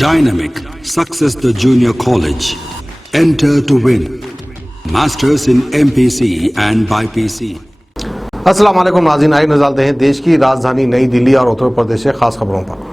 Dynamic Success the Junior College. Enter to win. Masters in MPC and BPC. अस्सलाम वालेकुम नाज़रीन, आइए नज़र डालते हैं देश की राजधानी नई दिल्ली और उत्तर प्रदेश से खास खबरों पर।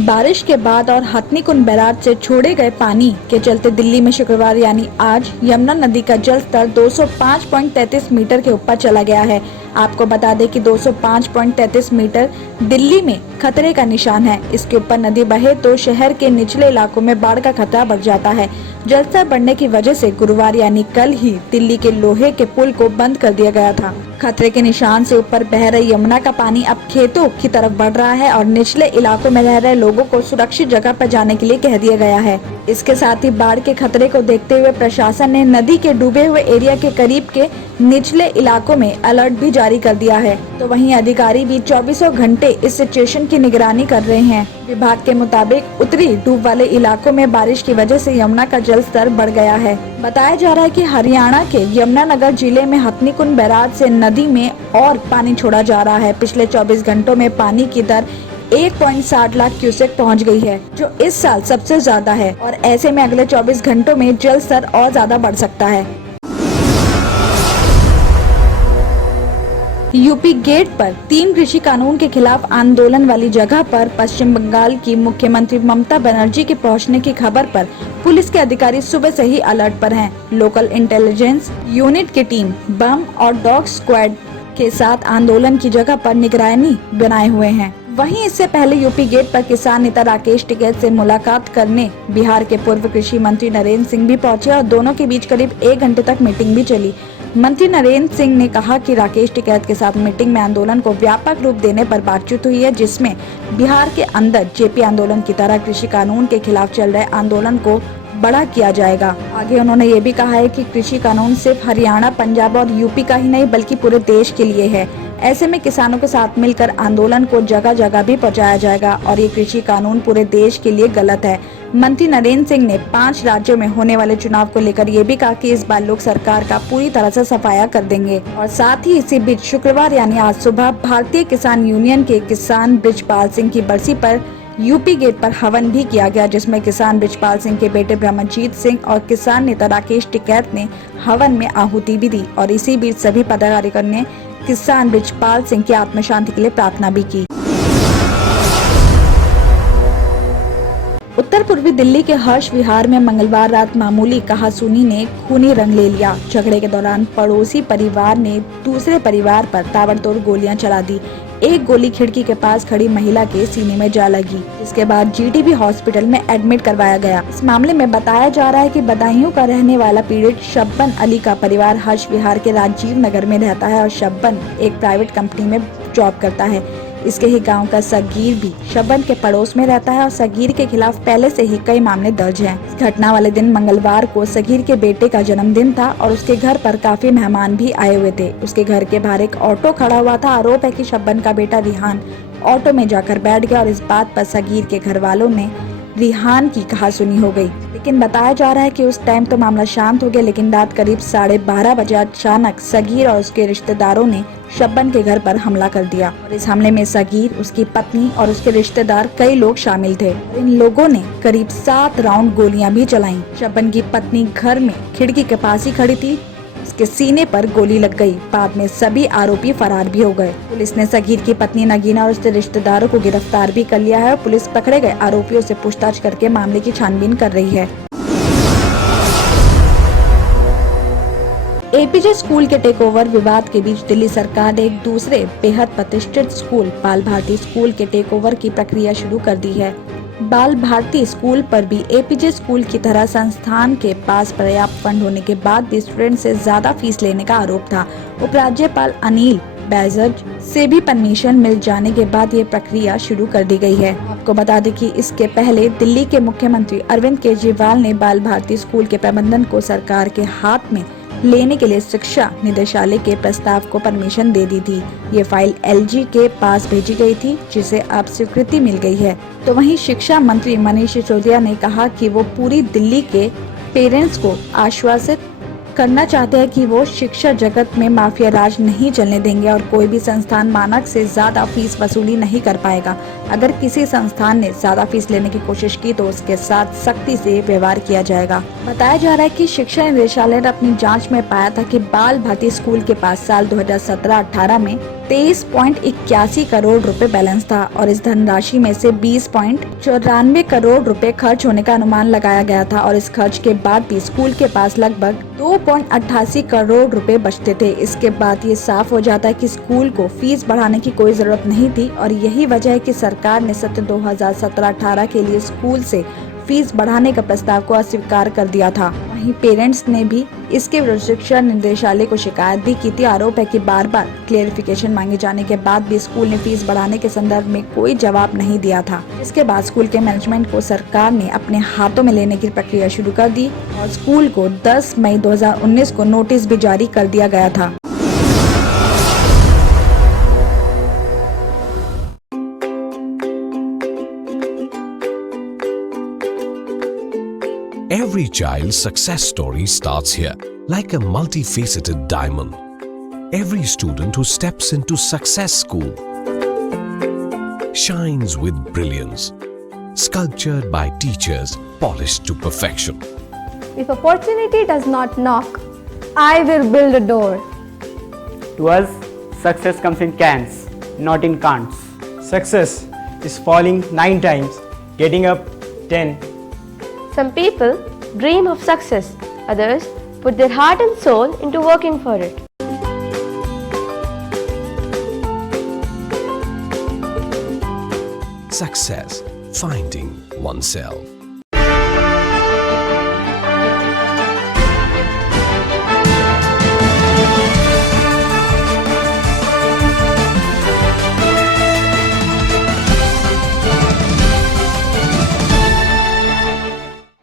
बारिश के बाद और हथनीकुंड बैराज से छोड़े गए पानी के चलते दिल्ली में शुक्रवार यानी आज यमुना नदी का जल स्तर 205.33 मीटर के ऊपर चला गया है। आपको बता दें कि 205.33 मीटर दिल्ली में खतरे का निशान है। इसके ऊपर नदी बहे तो शहर के निचले इलाकों में बाढ़ का खतरा बढ़ जाता है। जलस्तर बढ़ने की वजह से गुरुवार यानी कल ही दिल्ली के लोहे के पुल को बंद कर दिया गया था। खतरे के निशान से ऊपर बह रही यमुना का पानी अब खेतों की तरफ बढ़ रहा है और निचले इलाकों में रह रहे लोगों को सुरक्षित जगह पर जाने के लिए कह दिया गया है। इसके साथ ही बाढ़ के खतरे को देखते हुए प्रशासन ने नदी के डूबे हुए एरिया के करीब के निचले इलाकों में अलर्ट भी जारी कर दिया है। तो वहीं अधिकारी भी 24 घंटे इस सिचुएशन की निगरानी कर रहे हैं। विभाग के मुताबिक उत्तरी डूब वाले इलाकों में बारिश की वजह से यमुना का जल स्तर बढ़ गया है। बताया जा रहा है कि हरियाणा के यमुनानगर जिले में हथनीकुंड बैराज से नदी में और पानी छोड़ा जा रहा है। पिछले 24 घंटों में पानी की दर 1.60 लाख क्यूसेक पहुंच गई है, जो इस साल सबसे ज्यादा है और ऐसे में अगले 24 घंटों में जल स्तर और ज्यादा बढ़ सकता है। यूपी गेट पर 3 कृषि कानून के खिलाफ आंदोलन वाली जगह पर पश्चिम बंगाल की मुख्यमंत्री ममता बनर्जी के पहुंचने की खबर पर पुलिस के अधिकारी सुबह से ही अलर्ट पर हैं। लोकल इंटेलिजेंस यूनिट की टीम बम और डॉग स्क्वाड के साथ आंदोलन की जगह पर निगरानी बनाए हुए हैं। वहीं इससे पहले यूपी गेट पर किसान नेता राकेश टिकैत से मुलाकात करने बिहार के पूर्व कृषि मंत्री नरेंद्र सिंह भी पहुंचे और दोनों के बीच करीब 1 घंटे तक मीटिंग भी चली। मंत्री नरेंद्र सिंह ने कहा कि राकेश टिकैत के साथ मीटिंग में आंदोलन को व्यापक रूप देने पर बातचीत हुई है, जिसमें बिहार के अंदर जेपी आंदोलन की तरह कृषि कानून के खिलाफ चल रहे आंदोलन को बड़ा किया जाएगा। आगे उन्होंने ये भी कहा है कि कृषि कानून सिर्फ हरियाणा, पंजाब और यूपी का ही नहीं बल्कि पूरे देश के लिए है। ऐसे में किसानों के साथ मिलकर आंदोलन को जगह जगह भी पहुंचाया जाएगा और ये कृषि कानून पूरे देश के लिए गलत है। मंत्री नरेंद्र सिंह ने 5 राज्यों में होने वाले चुनाव को लेकर ये भी कहा कि इस बार लोग सरकार का पूरी तरह से सफाया कर देंगे। और साथ ही इसी बीच शुक्रवार यानी आज सुबह भारतीय किसान यूनियन के किसान बृजपाल सिंह की बरसी पर यूपी गेट पर हवन भी किया गया, जिसमें किसान बृजपाल सिंह के बेटे ब्रह्मजीत सिंह और किसान नेता राकेश टिकैत ने हवन में आहुति भी दी। और इसी बीच सभी पदाधिकारियों ने किसान बृजपाल सिंह की आत्म शांति के लिए प्रार्थना भी की। उत्तर पूर्वी दिल्ली के हर्ष विहार में मंगलवार रात मामूली कहासुनी ने खूनी रंग ले लिया। झगड़े के दौरान पड़ोसी परिवार ने दूसरे परिवार पर ताबड़तोड़ गोलियां चला दी। एक गोली खिड़की के पास खड़ी महिला के सीने में जा लगी, इसके बाद जीटीबी हॉस्पिटल में एडमिट करवाया गया। इस मामले में बताया जा रहा है कि बदायूं का रहने वाला पीड़ित शब्बन अली का परिवार हर्ष विहार के राजीव नगर में रहता है और शब्बन एक प्राइवेट कंपनी में जॉब करता है। इसके ही गांव का सगीर भी शब्बन के पड़ोस में रहता है और सगीर के खिलाफ पहले से ही कई मामले दर्ज हैं। इस घटना वाले दिन मंगलवार को सगीर के बेटे का जन्मदिन था और उसके घर पर काफी मेहमान भी आए हुए थे। उसके घर के बाहर एक ऑटो खड़ा हुआ था। आरोप है कि शब्बन का बेटा रिहान ऑटो में जाकर बैठ गया और इस बात पर सगीर के घर वालों ने रिहान की कहासुनी हो गई। लेकिन बताया जा रहा है कि उस टाइम तो मामला शांत हो गया, लेकिन रात करीब 12:30 बजे अचानक सगीर और उसके रिश्तेदारों ने शब्बन के घर पर हमला कर दिया। और इस हमले में सगीर, उसकी पत्नी और उसके रिश्तेदार कई लोग शामिल थे। इन लोगों ने करीब 7 राउंड गोलियां भी चलाईं। शब्बन की पत्नी घर में खिड़की के पास ही खड़ी थी, उसके सीने पर गोली लग गई। बाद में सभी आरोपी फरार भी हो गए। पुलिस ने सगीर की पत्नी नगीना और उसके रिश्तेदारों को गिरफ्तार भी कर लिया है और पुलिस पकड़े गए आरोपियों से पूछताछ करके मामले की छानबीन कर रही है। एपीजे स्कूल के टेकओवर विवाद के बीच दिल्ली सरकार ने एक दूसरे बेहद प्रतिष्ठित स्कूल बाल भारती स्कूल के टेकओवर की प्रक्रिया शुरू कर दी है। बाल भारती स्कूल पर भी एपीजे स्कूल की तरह संस्थान के पास पर्याप्त फंड होने के बाद भी स्टूडेंट से ज्यादा फीस लेने का आरोप था। उपराज्यपाल अनिल बैजल से भी परमिशन मिल जाने के बाद ये प्रक्रिया शुरू कर दी गई है। आपको बता दें कि इसके पहले दिल्ली के मुख्यमंत्री अरविंद केजरीवाल ने बाल भारती स्कूल के प्रबंधन को सरकार के हाथ में लेने के लिए शिक्षा निदेशालय के प्रस्ताव को परमिशन दे दी थी। ये फाइल एलजी के पास भेजी गई थी, जिसे अब स्वीकृति मिल गई है। तो वहीं शिक्षा मंत्री मनीष सिसोदिया ने कहा कि वो पूरी दिल्ली के पेरेंट्स को आश्वासित करना चाहते हैं कि वो शिक्षा जगत में माफिया राज नहीं चलने देंगे और कोई भी संस्थान मानक से ज्यादा फीस वसूली नहीं कर पाएगा। अगर किसी संस्थान ने ज्यादा फीस लेने की कोशिश की तो उसके साथ सख्ती से व्यवहार किया जाएगा। बताया जा रहा है कि शिक्षा निदेशालय ने अपनी जांच में पाया था कि बाल भाटी स्कूल के पास साल 2017-18 में 23.81 करोड़ रुपए बैलेंस था और इस धनराशि में से 20.94 करोड़ रुपए खर्च होने का अनुमान लगाया गया था और इस खर्च के बाद भी स्कूल के पास लगभग 2.88 करोड़ रुपए बचते थे। इसके बाद ये साफ हो जाता है कि स्कूल को फीस बढ़ाने की कोई जरूरत नहीं थी और यही वजह है कि सरकार ने सत्र 2017-18 के लिए स्कूल से फीस बढ़ाने का प्रस्ताव को अस्वीकार कर दिया था। वहीं पेरेंट्स ने भी इसके विरुद्ध शिक्षा निदेशालय को शिकायत भी की थी। आरोप है कि बार बार क्लेरिफिकेशन मांगे जाने के बाद भी स्कूल ने फीस बढ़ाने के संदर्भ में कोई जवाब नहीं दिया था। इसके बाद स्कूल के मैनेजमेंट को सरकार ने अपने हाथों में लेने की प्रक्रिया शुरू कर दी और स्कूल को 10 मई 2019 को नोटिस भी जारी कर दिया गया था। Every child's success story starts here, like a multifaceted diamond. Every student who steps into Success School shines with brilliance, sculptured by teachers polished to perfection. If opportunity does not knock, I will build a door. To us, success comes in cans, not in can'ts. Success is falling 9 times, getting up 10. Some people dream of success, others put their heart and soul into working for it. Success, finding oneself.